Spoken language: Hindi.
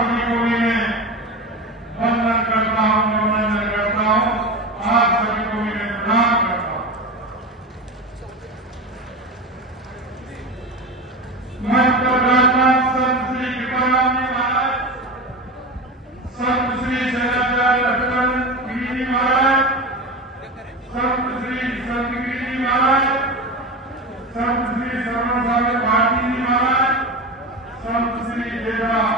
सभी को मैं वंदन करता हूँ, अभिनंदन करता हूँ। आप सभी को मैं प्रणाम करता हूँ। मंच पर विराजमान संत श्री कृपानंद जी महाराज, संत श्री शैलाचार्य लक्ष्मण गिरी जी महाराज, संत श्री संतगिरी जी महाराज, संत श्री श्रवण सागर भारती जी महाराज, संत श्री देवरा